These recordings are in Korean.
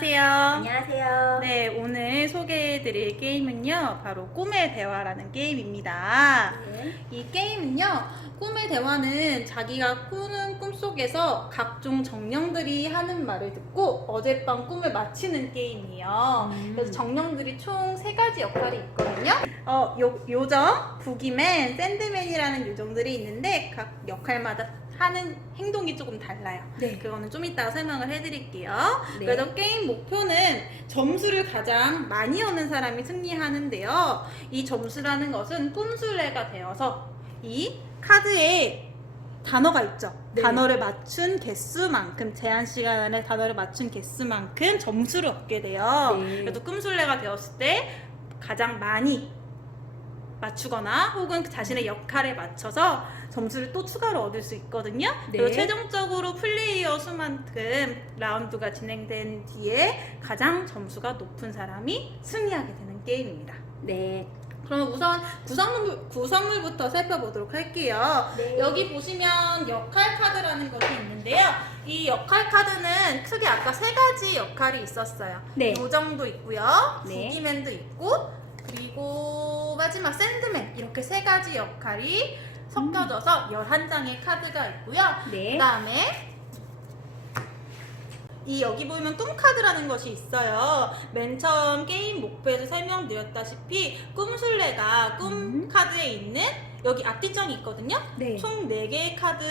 안녕하세요. 안녕하세요. 네, 오늘 소개해드릴 게임은요, 바로 꿈의 대화라는 게임입니다. 네. 이 게임은요, 꿈의 대화는 자기가 꾸는 꿈 속에서 각종 정령들이 하는 말을 듣고 어젯밤 꿈을 맞히는 게임이에요. 그래서 정령들이 총 3가지 역할이 있거든요. 요정, 부기맨, 샌드맨이라는 요정들이 있는데 각 역할마다 하는 행동이 조금 달라요. 네. 그거는 좀 이따가 설명을 해드릴게요. 네. 그래서 게임 목표는 점수를 가장 많이 얻는 사람이 승리하는데요. 이 점수라는 것은 꿈술래가 되어서 이 카드에 단어가 있죠. 네. 단어를 맞춘 개수만큼, 제한 시간 안에 단어를 맞춘 개수만큼 점수를 얻게 돼요. 네. 그래서 꿈술래가 되었을 때 가장 많이 맞추거나 혹은 자신의 역할에 맞춰서 점수를 또 추가로 얻을 수 있거든요. 네. 그리고 최종적으로 플레이어 수만큼 라운드가 진행된 뒤에 가장 점수가 높은 사람이 승리하게 되는 게임입니다. 네. 그러면 우선 구성물부터 살펴보도록 할게요. 네. 여기 보시면 역할 카드라는 것이 있는데요. 이 역할 카드는 크게 아까 3가지 역할이 있었어요. 네. 요정도 있고요. 네. 부기맨도 있고, 그리고 마지막 샌드맨, 이렇게 3가지 역할이 섞여져서 11장의 카드가 있고요. 네. 그 다음에 여기 보면 꿈카드라는 것이 있어요. 맨 처음 게임 목표에서 설명드렸다시피 꿈술래가 꿈카드에 있는 여기 앞뒤점이 있거든요. 네. 총 4개의 카드,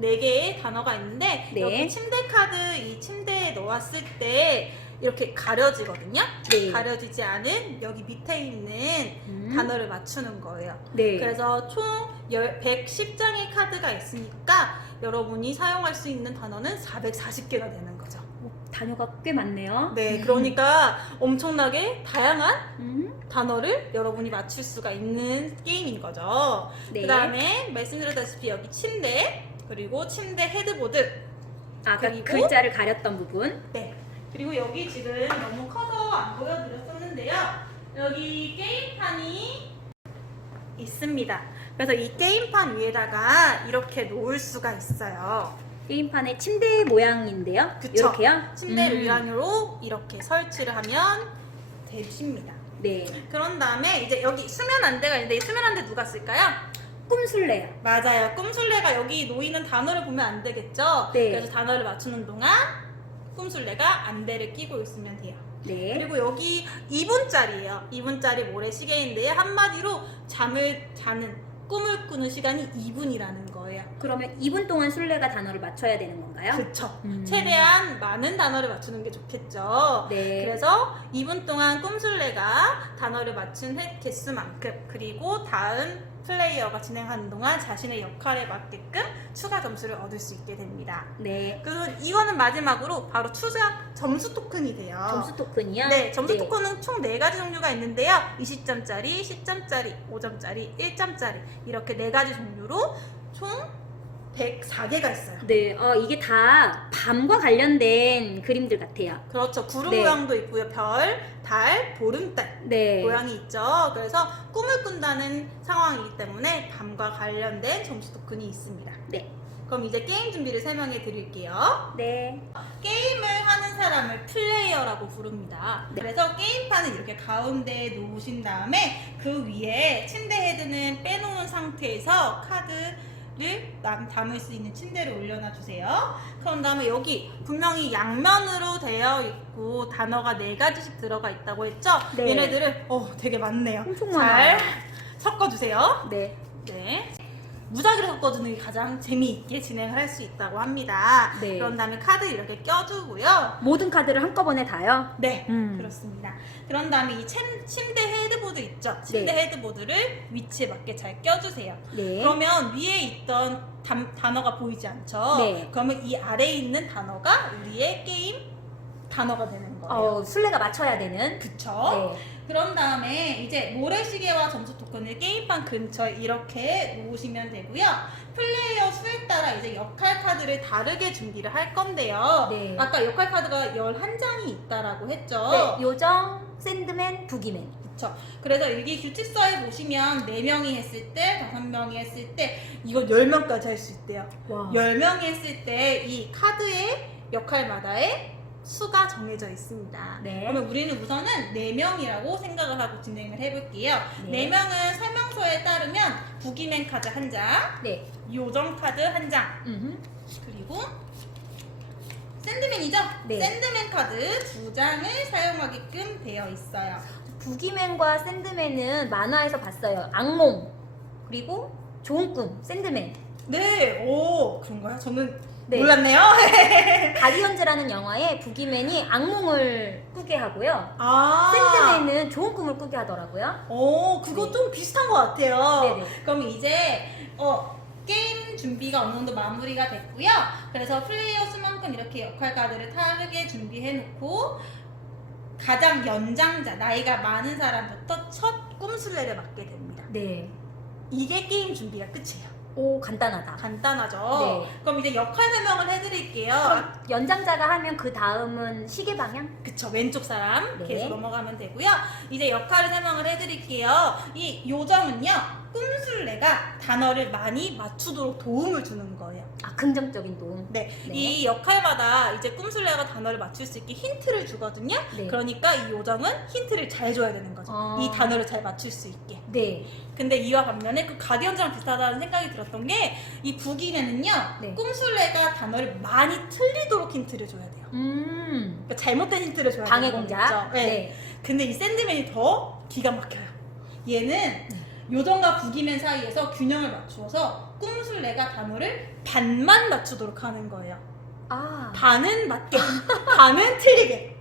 4개의 단어가 있는데 네. 여기 침대 카드, 이 침대에 놓았을 때 이렇게 가려지거든요. 네. 가려지지 않은 여기 밑에 있는 단어를 맞추는 거예요. 네. 그래서 총 110장의 카드가 있으니까 여러분이 사용할 수 있는 단어는 440개가 되는 거죠. 단어가 꽤 많네요. 네, 그러니까 엄청나게 다양한 단어를 여러분이 맞출 수가 있는 게임인 거죠. 네. 그 다음에 말씀드렸다시피 여기 침대, 그리고 침대 헤드보드, 아까 그리고 글자를 가렸던 부분. 네. 그리고 여기 지금 너무 커서 안 보여드렸었는데요. 여기 게임판이 있습니다. 그래서 이 게임판 위에다가 이렇게 놓을 수가 있어요. 게임판의 침대 모양인데요. 그쵸. 이렇게요? 침대를 위안으로 이렇게 설치를 하면 되십니다. 네. 그런 다음에 이제 여기 수면 안대가 있는데 이 수면 안대 누가 쓸까요? 꿈술래요. 맞아요. 꿈술래가 여기 놓이는 단어를 보면 안 되겠죠? 네. 그래서 단어를 맞추는 동안 꿈술래가 안대를 끼고 있으면 돼요. 네. 그리고 여기 2분짜리예요. 2분짜리 모래시계인데요. 한마디로 잠을 자는, 꿈을 꾸는 시간이 2분이라는 거예요. 그러면 2분 동안 술래가 단어를 맞춰야 되는 건가요? 그쵸. 최대한 많은 단어를 맞추는 게 좋겠죠. 네. 그래서 2분 동안 꿈술래가 단어를 맞춘 개수만큼, 그리고 다음 플레이어가 진행하는 동안 자신의 역할에 맞게끔 추가 점수를 얻을 수 있게 됩니다. 네. 그리고 이거는 마지막으로 바로 점수 토큰이 돼요. 점수 토큰이요? 네, 점수 토큰은 총 4가지 종류가 있는데요. 20점짜리, 10점짜리, 5점짜리, 1점짜리 이렇게 4가지 종류로 총 104개가 있어요. 네. 이게 다 밤과 관련된 그림들 같아요. 그렇죠. 구름 네. 모양도 있고요. 별, 달, 보름달 네. 모양이 있죠. 그래서 꿈을 꾼다는 상황이기 때문에 밤과 관련된 점수 토큰이 있습니다. 네. 그럼 이제 게임 준비를 설명해 드릴게요. 네. 게임을 하는 사람을 플레이어라고 부릅니다. 네. 그래서 게임판을 이렇게 가운데에 놓으신 다음에 그 위에 침대 헤드는 빼놓은 상태에서 카드를 담을 수 있는 침대를 올려놔 주세요. 그런 다음에 여기 분명히 양면으로 되어 있고 단어가 4가지씩 들어가 있다고 했죠? 네. 얘네들을 되게 많네요. 엄청 잘 많아요. 섞어주세요. 네. 네. 무작위로 섞어주는 게 가장 재미있게 진행을 할 수 있다고 합니다. 네. 그런 다음에 카드 이렇게 껴주고요. 모든 카드를 한꺼번에 다요? 네, 음. 그렇습니다. 그런 다음에 이 침대 헤드보드 있죠? 침대 네. 헤드보드를 위치에 맞게 잘 껴주세요. 네. 그러면 위에 있던 단어가 보이지 않죠? 네. 그러면 이 아래에 있는 단어가 우리의 게임 단어가 되는 거예요. 술래가 맞춰야 되는. 그쵸? 네. 그런 다음에 이제 모래시계와 점수 토큰을 게임판 근처에 이렇게 놓으시면 되고요. 플레이어 수에 따라 이제 역할 카드를 다르게 준비를 할 건데요. 네. 아까 역할 카드가 11장이 있다라고 했죠. 네. 요정, 샌드맨, 부기맨. 그쵸. 그래서 여기 규칙서에 보시면 4명이 했을 때, 5명이 했을 때 이거 10명까지 할 수 있대요. 와. 10명이 했을 때 이 카드의 역할마다의 수가 정해져 있습니다. 네. 그러면 우리는 우선은 4명이라고 생각을 하고 진행을 해볼게요. 네. 4명은 설명서에 따르면 부기맨 카드 1장, 네. 요정 카드 1장, 그리고 샌드맨이죠? 네. 샌드맨 카드 2장을 사용하게끔 되어 있어요. 부기맨과 샌드맨은 만화에서 봤어요. 악몽 그리고 좋은 꿈 샌드맨. 네, 오, 그런가요? 저는 네. 몰랐네요. 가디언즈라는 영화에 부기맨이 악몽을 꾸게 하고요. 아, 샌드맨은 좋은 꿈을 꾸게 하더라고요. 오, 그거 네. 좀 비슷한 것 같아요. 네네. 그럼 이제 게임 준비가 어느 정도 마무리가 됐고요. 그래서 플레이어 수만큼 이렇게 역할 카드를 다르게 준비해 놓고 가장 연장자, 나이가 많은 사람부터 첫 꿈술래를 맡게 됩니다. 네. 이게 게임 준비가 끝이에요. 오, 간단하다. 간단하죠? 네. 그럼 이제 역할 설명을 해드릴게요. 그럼 연장자가 하면 그 다음은 시계 방향? 그쵸, 왼쪽 사람 네. 계속 넘어가면 되고요. 이제 역할을 설명을 해드릴게요. 이 요정은요, 꿈술래가 단어를 많이 맞추도록 도움을 주는 거예요. 아, 긍정적인 도움. 네, 네. 이 역할마다 이제 꿈술래가 단어를 맞출 수 있게 힌트를 주거든요. 네. 그러니까 이 요정은 힌트를 잘 줘야 되는 거죠. 이 단어를 잘 맞출 수 있게. 네. 근데 이와 반면에 그 가디언즈랑 비슷하다는 생각이 들었던 게 이 부기는요, 네. 꿈술래가 단어를 많이 틀리도록 힌트를 줘야 돼요. 그러니까 잘못된 힌트를 줘야 돼요. 방해 공작. 네. 네. 근데 이 샌드맨이 더 기가 막혀요. 얘는 요정과 부기맨 사이에서 균형을 맞추어서 꿈술래가 단어를 반만 맞추도록 하는 거예요. 아. 반은 맞게, 반은 틀리게.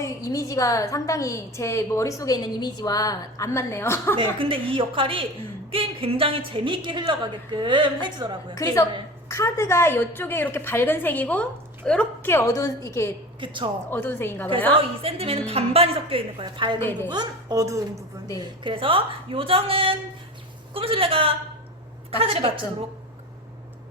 이 이미지가 상당히 제 머릿속에 있는 이미지와 안 맞네요. 네, 근데 이 역할이 게임 굉장히 재미있게 흘러가게끔 해주더라고요. 그래서 게임을. 카드가 이쪽에 이렇게 밝은 색이고 이렇게 어두운 이렇게 그쵸. 어두운 색인가 봐요. 그래서 이 샌드맨은 반반이 섞여 있는 거예요. 밝은 네네. 부분, 어두운 부분. 네. 그래서 요정은 꿈술래가 카드를 맞추게끔. 맞추도록,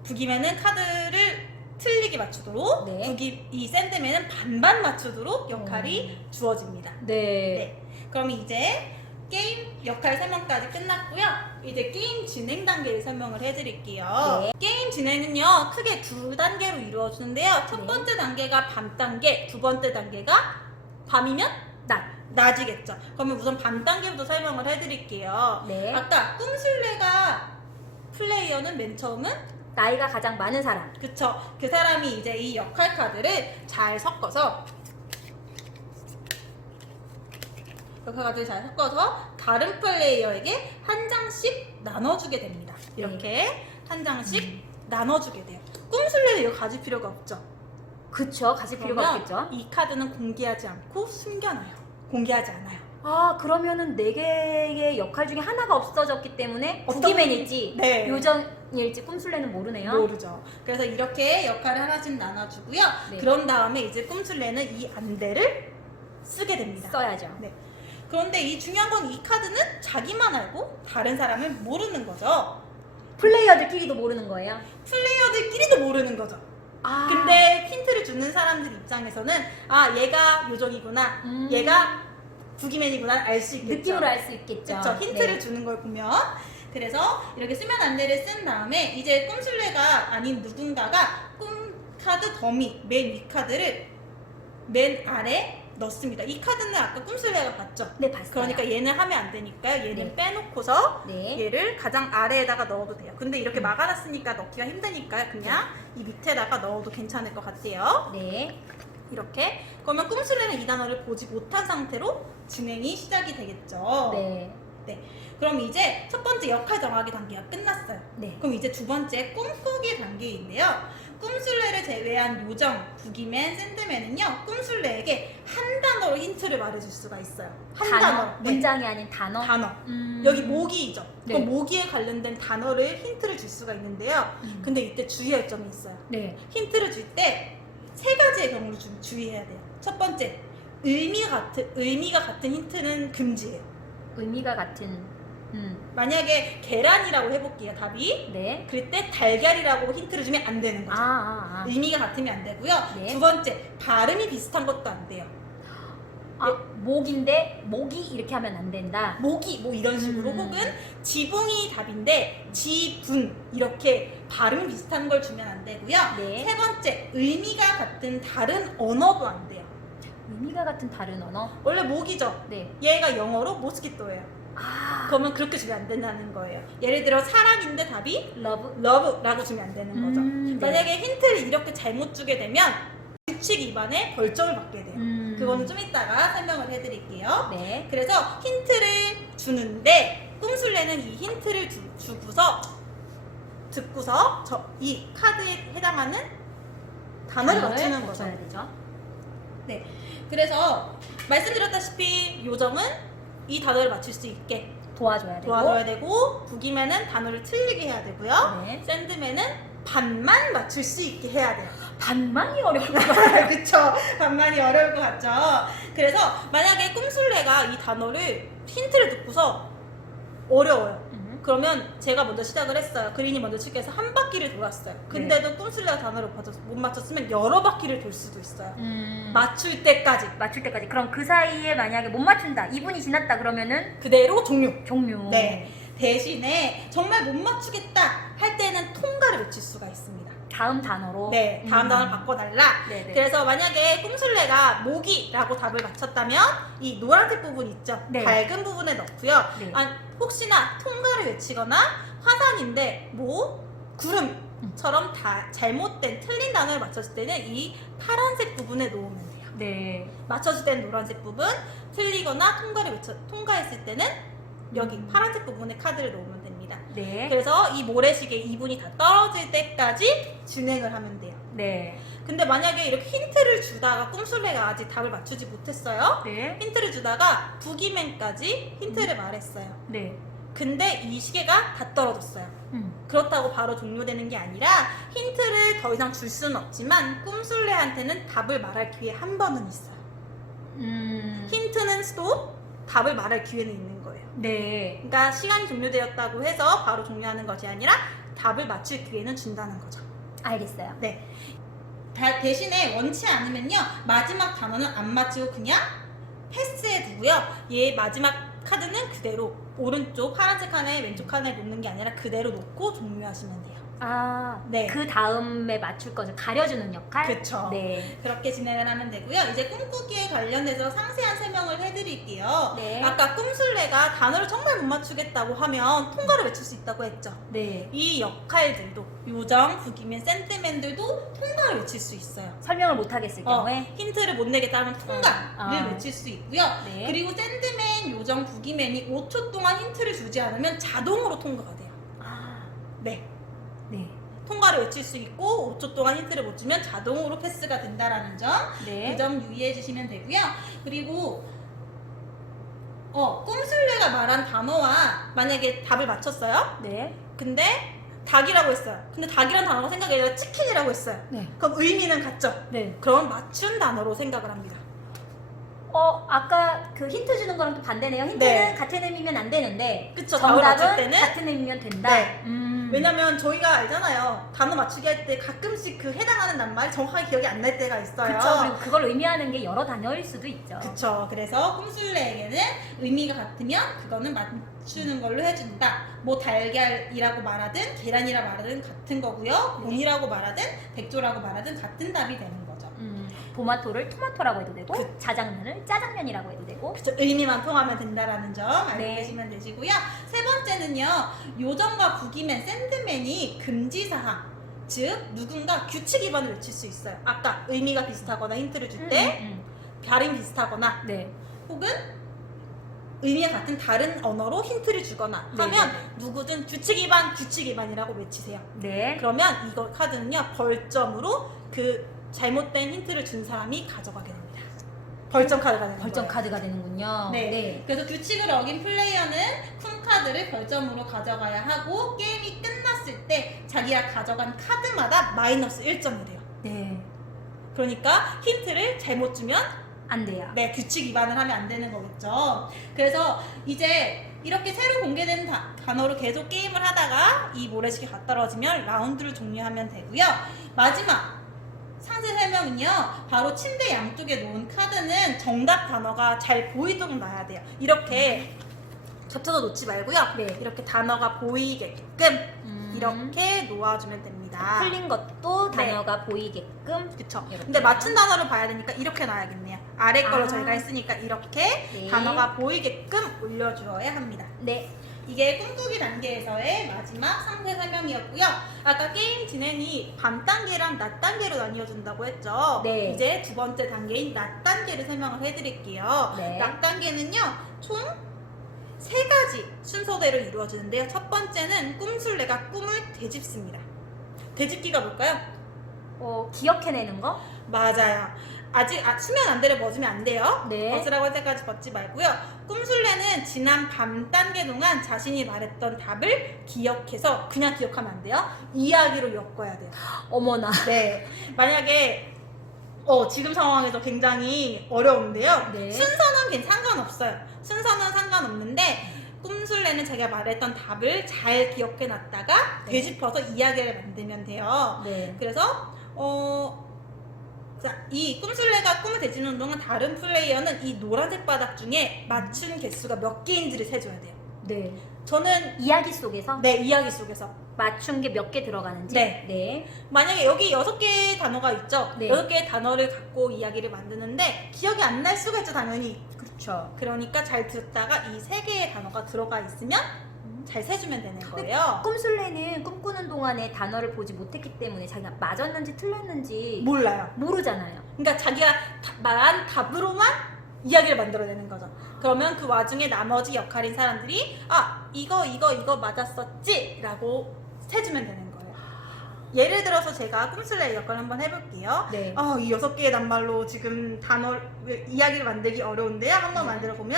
부기맨은 카드를 틀리게 맞추도록, 네. 이 샌드맨은 반반 맞추도록 역할이 주어집니다. 네. 네. 그럼 이제 게임 역할 설명까지 끝났고요. 이제 게임 진행 단계를 설명을 해드릴게요. 네. 게임 진행은요, 크게 2단계로 이루어지는데요. 첫 네. 번째 단계가 밤 단계, 두 번째 단계가 밤이면 낮이겠죠. 그러면 우선 밤 단계부터 설명을 해드릴게요. 네. 아까 꿈술래가 플레이어는 맨 처음은 나이가 가장 많은 사람. 그쵸. 그 사람이 이제 이 역할 카드를 잘 섞어서 역할 카드를 잘 섞어서 다른 플레이어에게 한 장씩 나눠주게 됩니다. 이렇게 한 장씩 나눠주게 돼요. 꿈술래는 이거 가질 필요가 없죠. 그쵸. 가질 필요가 그러면 없겠죠. 이 카드는 공개하지 않고 숨겨놔요. 공개하지 않아요. 아, 그러면은 4개의 역할 중에 하나가 없어졌기 때문에 어떤- 부기맨일지 네. 요정일지 꿈술래는 모르네요. 모르죠. 그래서 이렇게 역할을 하나씩 나눠주고요. 네. 그런 다음에 이제 꿈술래는 이 안대를 쓰게 됩니다. 써야죠. 네. 그런데 이 중요한 건 이 카드는 자기만 알고 다른 사람은 모르는 거죠. 플레이어들끼리도 모르는 거예요. 플레이어들끼리도 모르는 거죠. 아. 근데 힌트를 주는 사람들 입장에서는 아, 얘가 요정이구나, 얘가 부기맨이구나 알 수 있겠죠. 느낌으로 알 수 있겠죠. 그렇죠. 힌트를 네. 주는 걸 보면. 그래서 이렇게 수면 안대를 쓴 다음에 이제 꿈술래가 아닌 누군가가 꿈 카드 더미 맨 위 카드를 맨 아래 넣습니다. 이 카드는 아까 꿈술래가 봤죠? 네, 봤어요. 그러니까 얘는 하면 안 되니까요. 얘는 네. 빼놓고서 네. 얘를 가장 아래에다가 넣어도 돼요. 근데 이렇게 막아놨으니까 넣기가 힘드니까 그냥 이 밑에다가 넣어도 괜찮을 것 같아요. 네. 이렇게. 그러면 꿈술래는 이 단어를 보지 못한 상태로 진행이 시작이 되겠죠. 네. 그럼 이제 첫 번째 역할 정하기 단계가 끝났어요. 네. 그럼 이제 두 번째 꿈꾸기 단계인데요. 꿈술래를 제외한 요정, 부기맨, 샌드맨은요, 꿈술래에게 한 단어로 힌트를 말해줄 수가 있어요. 한 단어. 네. 문장이 아닌 단어. 단어. 음. 여기 모기이죠. 네. 그럼 모기에 관련된 단어를 힌트를 줄 수가 있는데요. 근데 이때 주의할 점이 있어요. 네. 힌트를 줄 때 세 가지의 경우를 주의해야 돼요. 첫 번째, 의미가 같은 힌트는 금지예요. 의미가 같은. 만약에 계란이라고 해볼게요, 답이. 네. 그럴 때 달걀이라고 힌트를 주면 안 되는 거죠. 아. 의미가 같으면 안 되고요. 네. 두 번째, 발음이 비슷한 것도 안 돼요. 목인데 목이 이렇게 하면 안 된다. 모기 뭐 이런 식으로 혹은 지붕이 답인데 지붕 이렇게 발음 비슷한 걸 주면 안 되고요. 네. 세 번째, 의미가 같은 다른 언어도 안 돼요. 의미가 같은 다른 언어. 원래 모기죠. 네. 얘가 영어로 모스키토예요. 그러면 그렇게 주면 안 된다는 거예요. 예를 들어 사랑인데 답이 러브. love라고 주면 안 되는 거죠. 네. 만약에 힌트를 이렇게 잘못 주게 되면 규칙 위반에 벌점을 받게 돼요. 그거는 좀 이따가 설명을 해드릴게요. 네. 그래서 힌트를 주는데 꿈술래는 이 힌트를 주고서 듣고서 이 카드에 해당하는 단어를 맞추는 거죠. 맞춰야 되죠. 네. 그래서 말씀드렸다시피 요정은 이 단어를 맞출 수 있게 도와줘야 되고. 도와줘야 되고, 북이맨은 단어를 틀리게 해야 되고요. 네. 샌드맨은 반만 맞출 수 있게 해야 돼요. 반만이 어려울 것 같아요. 그쵸? 반만이 어려울 것 같죠? 그래서 만약에 꿈술래가 이 단어를 힌트를 듣고서 어려워요. 그러면 제가 먼저 시작을 했어요. 그린이 먼저 칠게 해서 한 바퀴를 돌았어요. 근데도 꿈술래가 단어를 못 맞췄으면 여러 바퀴를 돌 수도 있어요. 맞출 때까지. 맞출 때까지. 그럼 그 사이에 만약에 못 맞춘다. 2분이 지났다 그러면은 그대로 종료. 종료. 네. 대신에 정말 못 맞추겠다 할 때는 통과를 외칠 수가 있습니다. 다음 단어로. 네, 다음 단어를 바꿔달라. 네네. 그래서 만약에 꿈술래가 모기라고 답을 맞췄다면 이 노란색 부분 있죠? 네. 밝은 부분에 넣고요. 네. 혹시나 통과를 외치거나 화산인데 구름처럼 다 잘못된 틀린 단어를 맞췄을 때는 이 파란색 부분에 놓으면 돼요. 네. 맞췄을 때는 노란색 부분, 틀리거나 통과했을 때는 여기 파란색 부분에 카드를 놓으면 됩니다. 네. 그래서 이 모래시계 2분이 다 떨어질 때까지 진행을 하면 돼요. 네. 근데 만약에 이렇게 힌트를 주다가 꿈술래가 아직 답을 맞추지 못했어요. 네. 힌트를 주다가 북이맨까지 힌트를 말했어요. 네. 근데 이 시계가 다 떨어졌어요. 그렇다고 바로 종료되는 게 아니라 힌트를 더 이상 줄 수는 없지만 꿈술래한테는 답을 말할 기회 한 번은 있어요. 힌트는 또 답을 말할 기회는 있는 거예요. 네. 그러니까 시간이 종료되었다고 해서 바로 종료하는 것이 아니라 답을 맞출 기회는 준다는 거죠. 알겠어요. 네. 대신에 원치 않으면요, 마지막 단어는 안 맞추고 그냥 패스해 두고요. 얘 마지막 카드는 그대로 오른쪽 파란색 칸에 왼쪽 칸에 놓는 게 아니라 그대로 놓고 종료하시면 돼요. 네. 네. 그 다음에 맞출 것을 가려주는 역할? 그쵸. 네. 그렇게 진행을 하면 되고요. 이제 꿈꾸기에 관련해서 상세한 설명을 해드릴게요. 네. 아까 꿈술래가 단어를 정말 못 맞추겠다고 하면 통과를 외칠 수 있다고 했죠. 네. 이 역할들도 요정, 북이맨, 샌드맨들도 통과를 외칠 수 있어요. 설명을 못 하겠을 경우에? 힌트를 못 내겠다 하면 통과를 아. 외칠 수 있고요. 네. 그리고 샌드맨, 요정, 북이맨이 5초 동안 힌트를 주지 않으면 자동으로 통과가 돼요. 네. 네. 통과를 외칠 수 있고 5초 동안 힌트를 못 주면 자동으로 패스가 된다라는 점, 네. 그 점 유의해 주시면 되고요. 그리고 꿈술래가 말한 단어와 만약에 답을 맞췄어요. 네. 근데 닭이라고 했어요. 근데 닭이란 단어가 생각이 아니라 치킨이라고 했어요. 네. 그럼 의미는 같죠? 네. 그럼 맞춘 단어로 생각을 합니다. 아까 그 힌트 주는 거랑 또 반대네요. 힌트는 네. 같은 의미면 안 되는데 그쵸, 답을 맞출 정답은 때는? 같은 의미면 된다. 네. 음. 왜냐면 저희가 알잖아요. 단어 맞추기 할 때 가끔씩 그 해당하는 낱말이 정확하게 기억이 안 날 때가 있어요. 그쵸. 그리고 그걸 의미하는 게 여러 단어일 수도 있죠. 그쵸. 그래서 꿈술래에게는 의미가 같으면 그거는 맞추는 걸로 해준다. 뭐 달걀이라고 말하든 계란이라고 말하든 같은 거고요. 곤이라고 말하든 백조라고 말하든 같은 답이 되는 거죠. 토마토를 토마토라고 해도 되고 그- 짜장면을 짜장면이라고 해도 되고. 그쵸. 의미만 통하면 된다라는 점 알고 네. 계시면 되시고요. 세 번째는요. 요정과 북이맨, 샌드맨이 금지사항. 즉 누군가 규칙 위반을 외칠 수 있어요. 아까 의미가 비슷하거나 힌트를 줄 때 발음 비슷하거나 네. 혹은 의미가 같은 다른 언어로 힌트를 주거나 네, 하면 네, 누구든 규칙 위반이라고 외치세요. 네. 그러면 이거 카드는요 벌점으로 그 잘못된 힌트를 준 사람이 가져가게 됩니다. 벌점 카드가 되는 벌점 거예요. 카드가 되는군요. 네. 그래서 규칙을 어긴 플레이어는 큰 카드를 벌점으로 가져가야 하고 게임이 끝났을 때 자기가 가져간 카드마다 마이너스 1점이 돼요. 네. 그러니까 힌트를 잘못 주면 안 돼요. 네, 규칙 위반을 하면 안 되는 거겠죠. 그래서 이제 이렇게 새로 공개된 단어로 계속 게임을 하다가 이 모래시계 가 떨어지면 라운드를 종료하면 되고요. 마지막 상세 설명은요, 바로 침대 양쪽에 놓은 카드는 정답 단어가 잘 보이도록 놔야 돼요. 이렇게 겹쳐서 놓지 말고요. 네. 이렇게 단어가 보이게끔 이렇게 놓아주면 됩니다. 틀린 것도 네. 단어가 보이게끔. 그쵸. 이렇게. 근데 맞춘 단어를 봐야 되니까 이렇게 놔야겠네요. 아래 거로 아. 저희가 했으니까 이렇게 네. 단어가 보이게끔 올려주어야 합니다. 네. 이게 꿈꾸기 단계에서의 마지막 상세 설명이었고요. 아까 게임 진행이 밤 단계랑 낮 단계로 나뉘어준다고 했죠. 네. 이제 두 번째 단계인 낮 단계를 설명을 해드릴게요. 네. 낮 단계는요, 총 3가지 순서대로 이루어지는데요. 첫 번째는 꿈술래가 꿈을 되짚습니다. 되짚기가 뭘까요? 기억해내는 거? 맞아요. 아직 수면 안대를 벗으면 안 돼요. 네. 벗으라고 할 때까지 벗지 말고요. 꿈술래는 지난 밤 단계 동안 자신이 말했던 답을 기억해서, 그냥 기억하면 안 돼요. 이야기로 엮어야 돼요. 어머나. 네. 만약에 지금 상황에서 굉장히 어려운데요. 네. 순서는 상관없어요. 순서는 상관없는데 꿈술래는 자기가 말했던 답을 잘 기억해 놨다가 네. 되짚어서 이야기를 만들면 돼요. 네. 그래서 자, 이 꿈술래가 꿈을 되짚는 동안 다른 플레이어는 이 노란색 바닥 중에 맞춘 개수가 몇 개인지를 세줘야 돼요. 네. 저는 이야기 속에서 네, 이야기 속에서 맞춘 게 몇 개 들어가는지. 네. 네. 만약에 여기 6개의 단어가 있죠. 네. 6개의 단어를 갖고 이야기를 만드는데 기억이 안 날 수가 있죠, 당연히. 그렇죠. 그러니까 잘 듣다가 이 3개의 단어가 들어가 있으면 잘 세주면 되는 거예요. 꿈술래는 꿈꾸는 동안에 단어를 보지 못했기 때문에 자기가 맞았는지 틀렸는지 몰라요. 모르잖아요. 그러니까 자기가 말한 답으로만 이야기를 만들어내는 거죠. 그러면 그 와중에 나머지 역할인 사람들이 이거 맞았었지? 라고 세주면 되는 거예요. 예를 들어서 제가 꿈술래 역할을 한번 해볼게요. 네. 이 6개의 낱말로 지금 이야기를 만들기 어려운데요. 한번 네. 만들어보면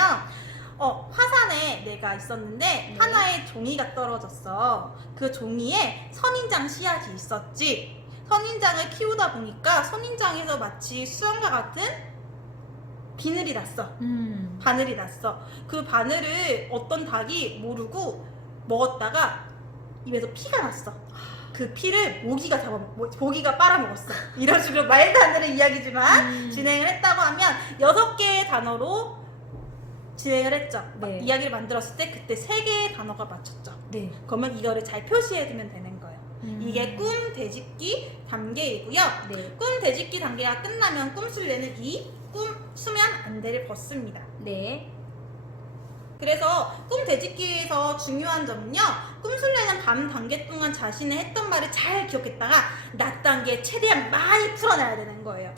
화산에 내가 있었는데 네. 하나의 종이가 떨어졌어. 그 종이에 선인장 씨앗이 있었지. 선인장을 키우다 보니까 선인장에서 마치 수영과 같은 비늘이 났어. 바늘이 났어. 그 바늘을 어떤 닭이 모르고 먹었다가 입에서 피가 났어. 그 피를 모기가 빨아먹었어. 이런 식으로 말도 안 되는 이야기지만 진행을 했다고 하면 6개의 단어로 진행을 했죠. 네. 이야기를 만들었을 때 그때 3개의 단어가 맞췄죠. 네. 그러면 이거를 잘 표시해두면 되는 거예요. 이게 꿈 되짚기 단계이고요. 네. 꿈 되짚기 단계가 끝나면 꿈술래는 이 수면 안대를 벗습니다. 네. 그래서 꿈 되짚기에서 중요한 점은요, 꿈술래는 밤 단계 동안 자신이 했던 말을 잘 기억했다가 낮 단계에 최대한 많이 풀어내야 되는 거예요.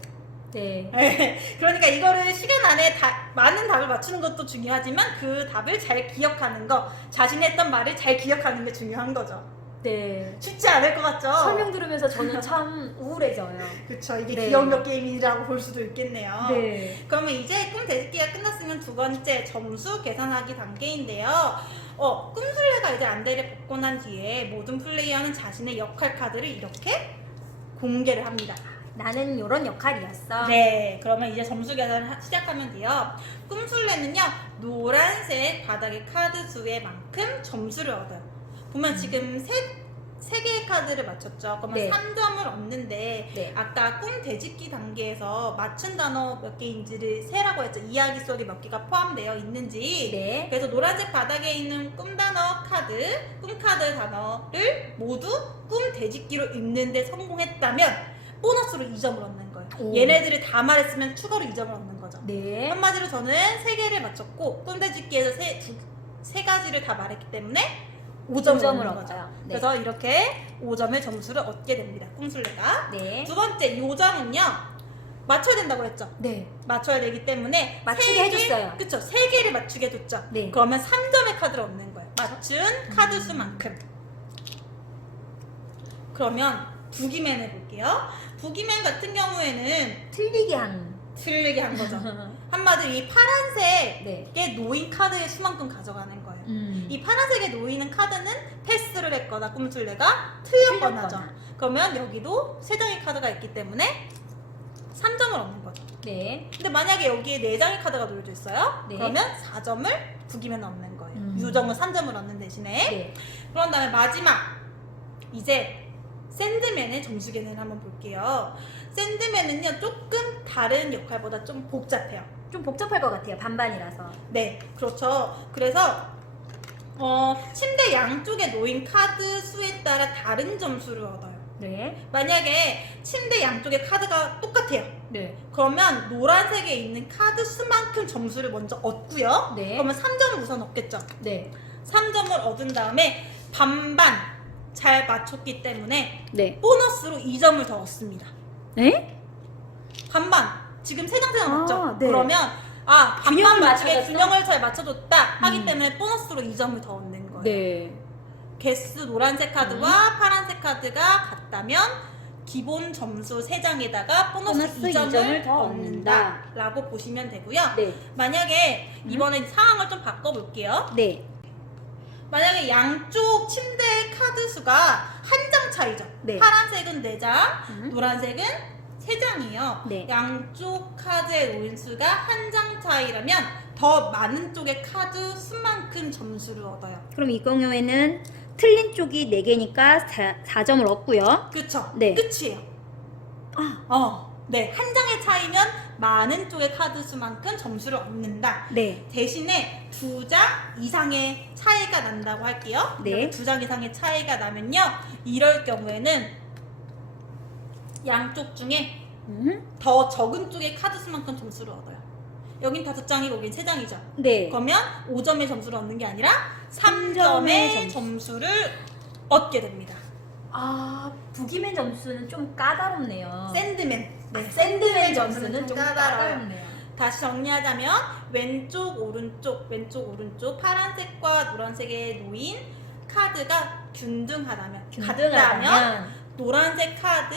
네. 그러니까 이거를 시간 안에 많은 답을 맞추는 것도 중요하지만 그 답을 잘 기억하는 거, 자신이 했던 말을 잘 기억하는 게 중요한 거죠. 네. 쉽지 않을 것 같죠? 설명 들으면서 저는 참 우울해져요. 그쵸, 이게 네. 기억 몇 게임이라고 볼 수도 있겠네요. 네. 그러면 이제 꿈 되짚기가 끝났으면 두 번째 점수 계산하기 단계인데요. 꿈술래가 이제 안대를 벗고 난 뒤에 모든 플레이어는 자신의 역할 카드를 이렇게 공개를 합니다. 나는 이런 역할이었어. 네, 그러면 이제 점수 계산을 시작하면 돼요. 꿈술래는요, 노란색 바닥의 카드 수의 만큼 점수를 얻어요. 보면 지금 세 개의 카드를 맞췄죠. 그러면 네. 3점을 얻는데, 네. 아까 꿈 되짚기 단계에서 맞춘 단어 몇 개인지를 세라고 했죠. 이야기 속에 몇 개가 포함되어 있는지. 네. 그래서 노란색 바닥에 있는 꿈 단어 카드, 꿈 카드 단어를 모두 꿈 되짚기로 읽는데 성공했다면 보너스로 2점을 얻는 거예요. 오. 얘네들을 다 말했으면 추가로 2점을 얻는 거죠. 네. 한마디로 저는 3개를 맞췄고 꿈 되짚기에서 세 가지를 다 말했기 때문에 5점을 5점을 얻는 거죠. 얻어요. 네. 그래서 이렇게 5점의 점수를 얻게 됩니다. 꿈술래가. 네. 두 번째 요정은요, 맞춰야 된다고 했죠. 네. 맞춰야 되기 때문에 맞추게 해줬어요. 그쵸, 3개를 맞추게 해줬죠. 네. 그러면 3점의 카드를 얻는 거예요. 맞춘 카드 수만큼. 그러면 부기맨 해볼게요. 부기맨 같은 경우에는 틀리게 한. 틀리게 한 거죠. 한마디로 이 파란색에 네. 놓인 카드의 수만큼 가져가는 거예요. 이 파란색에 놓이는 카드는 패스를 했거나 꿈술래가 틀렸거나죠. 틀렸거나. 그러면 여기도 3장의 카드가 있기 때문에 3점을 얻는 거죠. 네. 근데 만약에 여기에 4장의 카드가 놓여져 있어요. 네. 그러면 4점을 부기면 얻는 거예요. 음. 유정은 3점을 얻는 대신에. 네. 그런 다음에 마지막 이제 샌드맨의 점수 계산을 한번 볼게요. 샌드맨은요 조금 다른 역할보다 좀 복잡해요. 좀 복잡할 것 같아요. 반반이라서. 네, 그렇죠. 그래서 침대 양쪽에 놓인 카드 수에 따라 다른 점수를 얻어요. 네. 만약에 침대 양쪽에 카드가 똑같아요. 네. 그러면 노란색에 있는 카드 수만큼 점수를 먼저 얻고요. 네. 그러면 3점을 우선 얻겠죠. 네. 3점을 얻은 다음에 반반 잘 맞췄기 때문에 네. 보너스로 2점을 더 얻습니다. 네? 반반. 지금 3장 맞죠? 네. 그러면 균형을 반반 맞추게 맞춰줬어? 균형을 잘 맞춰줬다 하기 음. 때문에 보너스로 2점을 더 얻는 거예요. 네. 개수 노란색 카드와 파란색 카드가 같다면 기본 점수 3장에다가 보너스 보너스 2점을 2점을 더 얻는다 라고 보시면 되고요. 네. 만약에 이번엔 상황을 좀 바꿔볼게요. 네. 만약에 양쪽 침대 카드 수가 한 장 차이죠. 네. 파란색은 4장, 노란색은 3장이에요. 네. 양쪽 카드의 놓인 수가 한 장 차이라면 더 많은 쪽의 카드 수만큼 점수를 얻어요. 그럼 이 경우에는 틀린 쪽이 4개니까 4점을 얻고요. 그쵸? 네. 끝이에요. 네. 한 장의 차이면 많은 쪽의 카드 수만큼 점수를 얻는다. 네. 대신에 2장 이상의 차이가 난다고 할게요. 네. 2장 이상의 차이가 나면요. 이럴 경우에는 양쪽 중에 더 적은 쪽의 카드 수만큼 점수를 얻어요. 여긴 5장이고 여긴 3장이죠. 네. 그러면 5점의 점수를 얻는 게 아니라 3점의 3점의 점수를 얻게 됩니다. 부기맨 점수는 좀 까다롭네요. 샌드맨. 네, 샌드맨 점수는 좀 까다로워요. 까다롭네요. 다시 정리하자면 왼쪽 오른쪽 파란색과 노란색에 놓인 카드가 균등하다면 같다면 노란색 카드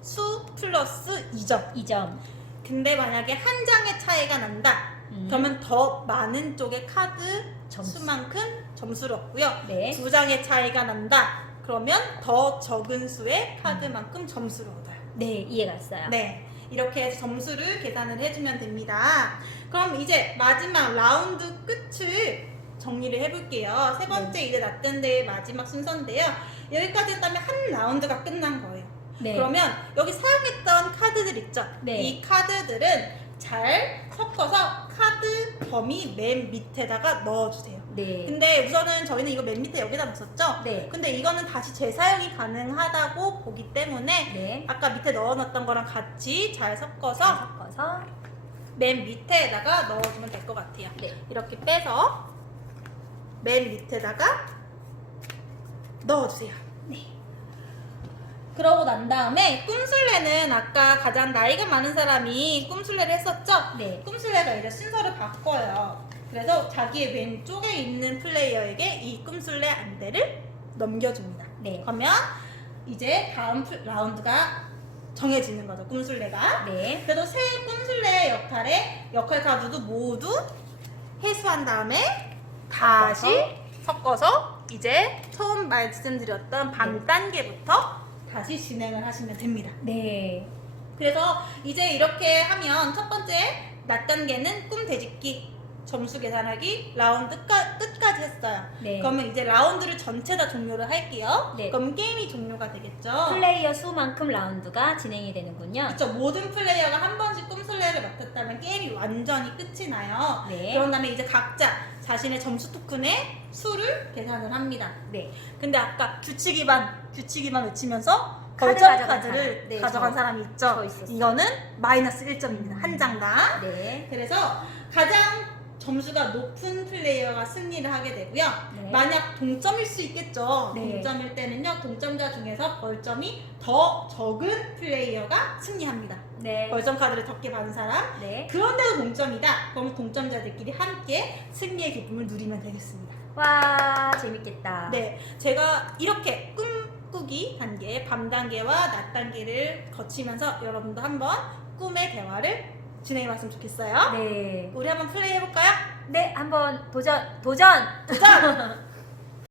수 플러스 2점. 2점. 근데 만약에 한 장의 차이가 난다. 그러면 더 많은 쪽의 카드 점수. 수만큼 점수를 얻고요. 네. 2장의 차이가 난다. 그러면 더 적은 수의 카드만큼 점수를 얻어요. 네, 이해가 갔어요. 네, 이렇게 해서 점수를 계산을 해주면 됩니다. 그럼 이제 마지막 라운드 끝을 정리를 해볼게요. 세 번째 이제 낫던데의 마지막 순서인데요. 여기까지 했다면 한 라운드가 끝난 거예요. 네. 그러면 여기 사용했던 카드들 있죠? 네. 이 카드들은 잘 섞어서 카드 범위 맨 밑에다가 넣어주세요. 네. 근데 우선은 저희는 이거 맨 밑에 여기다 넣었었죠? 네. 근데 이거는 다시 재사용이 가능하다고 보기 때문에 네. 아까 밑에 넣어놨던 거랑 같이 잘 섞어서 섞어서 맨 밑에다가 넣어주면 될 것 같아요. 네. 이렇게 빼서 맨 밑에다가 넣어주세요. 네. 그러고 난 다음에 꿈술래는 아까 가장 나이가 많은 사람이 꿈술래를 했었죠? 네. 꿈술래가 이제 순서를 바꿔요. 그래서 자기의 왼쪽에 있는 플레이어에게 이 꿈술래 안대를 넘겨줍니다. 네. 그러면 이제 다음 라운드가 정해지는 거죠, 꿈술래가. 네. 그래도 새 꿈술래의 역할 카드도 모두 회수한 다음에 다시 섞어서 이제 처음 말씀드렸던 반 단계부터 다시 진행을 하시면 됩니다. 네. 그래서 이제 이렇게 하면 첫 번째 낮 단계는 꿈 되짚기 점수 계산하기 라운드 끝까지 했어요. 네. 그러면 이제 라운드를 전체 다 종료를 할게요. 네. 그럼 게임이 종료가 되겠죠. 플레이어 수만큼 라운드가 진행이 되는군요. 그렇죠. 모든 플레이어가 한 번씩 꿈술래를 맡았다면 게임이 완전히 끝이 나요. 네. 그런 다음에 이제 각자 자신의 점수 토큰의 수를 계산을 합니다. 네. 근데 아까 규칙이만 외치면서 카드 벌점 가져간 카드를 사람. 네, 가져간 저 사람이 있죠. 저 있었어요. 이거는 마이너스 1점입니다. 한 장당. 네. 그래서 가장 점수가 높은 플레이어가 승리를 하게 되고요. 네. 만약 동점일 수 있겠죠. 네. 동점일 때는요. 동점자 중에서 벌점이 더 적은 플레이어가 승리합니다. 네. 벌점 카드를 적게 받은 사람. 네. 그런데도 동점이다. 그럼 동점자들끼리 함께 승리의 기쁨을 누리면 되겠습니다. 와, 재밌겠다. 네, 제가 이렇게 꿈꾸기 단계, 밤 단계와 낮 단계를 거치면서 여러분도 한번 꿈의 대화를 진행해봤으면 좋겠어요. 네. 우리 한번 플레이 해볼까요? 네, 한번 도전. 도전!